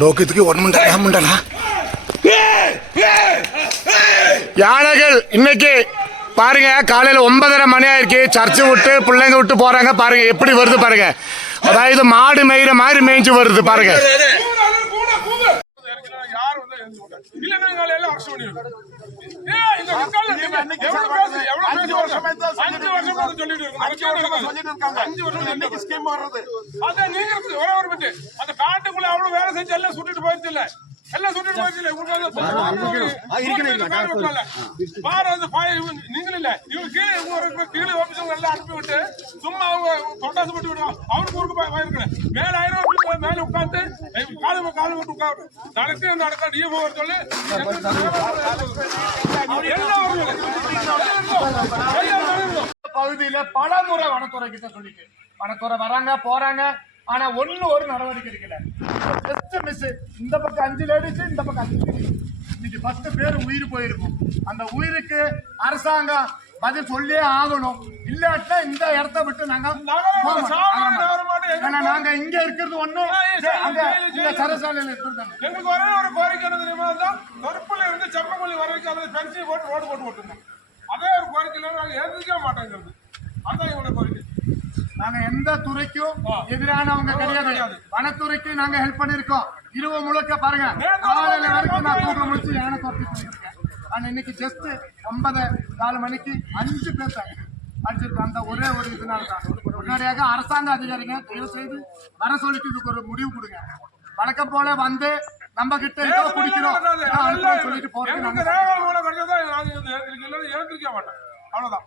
டோக்கத்துக்கு 1 மண்டலா யானைகள் இன்னைக்கு பாருங்க. காலையில 9:30 மணி ஆயிருக்கு. சர்ச்சு விட்டு பிள்ளைங்க விட்டு போறாங்க பாருங்க. எப்படி வருது பாருங்க. அதாவது மாடு மேய்கிற மாதிரி மேய்ஞ்சு வருது பாருங்க. காட்டுக்குள்ள அவ்வளவு வேலை செஞ்சு எல்லாம் சுட்டுட்டு போயிருச்சு. எல்லாம் சுட்டுட்டு போயிருச்சு. நீங்களும் இல்ல இவங்க கீழே ஆபீஸவங்க எல்லாம் அனுப்பி விட்டு சும்மா அவங்க தொட்டாசு போட்டு விடுவாங்க. அவருக்கு ஊருக்கு போயிருக்கல மேல 1000 மேல உட்காந்து காலு விட்டு உட்காந்து நடக்க டிஎஃப்ஓ சொல்லி பகுதியில பல முறை வனத்துறை கிட்ட சொல்லிட்டு வனத்துறை வராங்க போறாங்க. ஆனா ஒரு நடவடிக்கை இருக்கல. இந்த பக்கம் 5 லேடிஸ், இந்த பக்கம் 5 லேடிஸ். இன்னைக்கு 10 பேர் உயிர் போயிருக்கும். அந்த உயிருக்கு அரசாங்கம் பதில் சொல்லியே ஆகணும். இல்லாட்டா இந்த இடத்த விட்டு நாங்க இங்க இருக்கிறது ஒண்ணும் சரசாலையில இருக்கிறது. எங்களுக்கு ஒரே ஒரு கோரிக்கை என்ன தெரியுமா? கருப்புல இருந்து செப்பமல்லி வரைக்கும் அதை பென்சி போட்டு ரோடு போட்டு போட்டுருந்தோம். அதே ஒரு கோரிக்கையில நாங்க ஏற்றுக்க மாட்டேங்கிறது. அதான் எங்களோட கோரிக்கை. நாங்க எந்த துறைக்கும் எதிரானவங்க கிடையாது. வனத்துறைக்கு நாங்க ஹெல்ப் பண்ணிருக்கோம். இரவு முழுக்க பாருங்க. காலையில வரைக்கும் நான் தூக்கம் முடிச்சு யானை தோப்பிட்டு இருக்கேன். ஆனா இன்னைக்கு ஜஸ்ட் 9:15 மணிக்கு 5 பேர் அடிச்சிருக்கோம். அந்த ஒரே ஒரு இதனால தான். உடனடியாக அரசாங்க அதிகாரிங்க தயவு செய்து வர சொல்லிட்டு இதுக்கு ஒரு முடிவு கொடுங்க. வழக்கம் போல வந்து நம்ம கிட்ட குடிக்கிறோம் சொல்லிட்டு போறோம். ஏற்றுக்க மாட்டோம். அவ்வளவுதான்.